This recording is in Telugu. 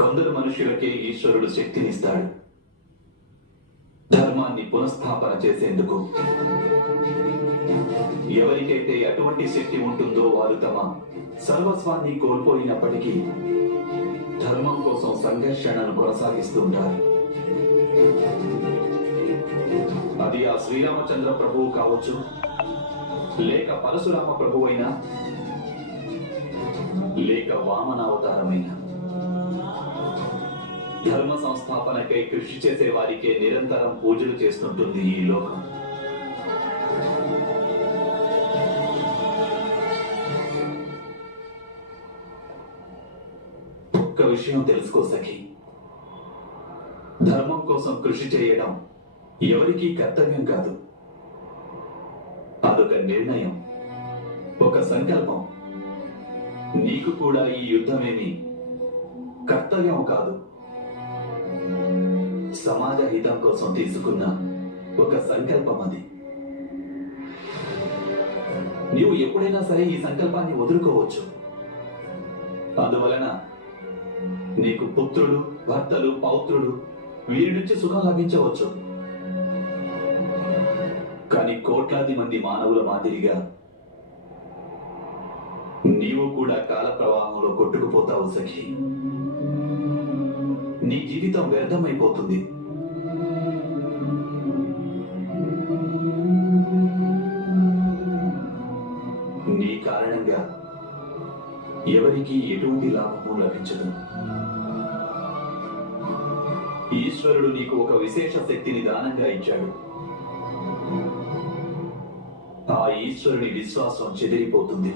కొందరు మనుషులకే ఈశ్వరుడు శక్తినిస్తాడు ధర్మాన్ని పునఃస్థాపన చేసేందుకు. ఎవరికైతే అటువంటి శక్తి ఉంటుందో వారు తమ సర్వస్వాన్ని కోల్పోయినప్పటికీ ధర్మం కోసం సంఘర్షణను కొనసాగిస్తుంటారు. అది ఆ శ్రీరామచంద్ర ప్రభువు కావచ్చు, లేక పరశురామ ప్రభు అయినా, లేక వామన అవతారమైన. ధర్మ సంస్థాపనకై కృషి చేసే వారికే నిరంతరం పూజలు చేస్తుంటుంది ఈ లోకం. ఒక్క విషయం తెలుసుకో సఖి, ధర్మం కోసం కృషి చేయడం ఎవరికీ కర్తవ్యం కాదు. అదొక నిర్ణయం, ఒక సంకల్పం. నీకు కూడా ఈ యుద్ధమేమి కర్తవ్యం కాదు, సమాజ హితం కోసం తీసుకున్న ఒక సంకల్పం అది. నీవు ఎప్పుడైనా సరే ఈ సంకల్పాన్ని వదులుకోవచ్చు. అందువలన నీకు పుత్రులు, భర్తలు, పౌత్రులు వీరి నుంచి సుఖం లభించవచ్చు. కానీ కోట్లాది మంది మానవుల మాదిరిగా నీవు కూడా కాల ప్రవాహంలో కొట్టుకుపోతావు సఖి. నీ జీవితం వ్యర్థమైపోతుంది. నీ కారణంగా ఎవరికి ఎటువంటి లాభము లభించదు. ఈశ్వరుడు నీకు ఒక విశేష శక్తిని దానంగా ఇచ్చాడు. ఆ ఈశ్వరుని విశ్వాసం చెదిరిపోతుంది.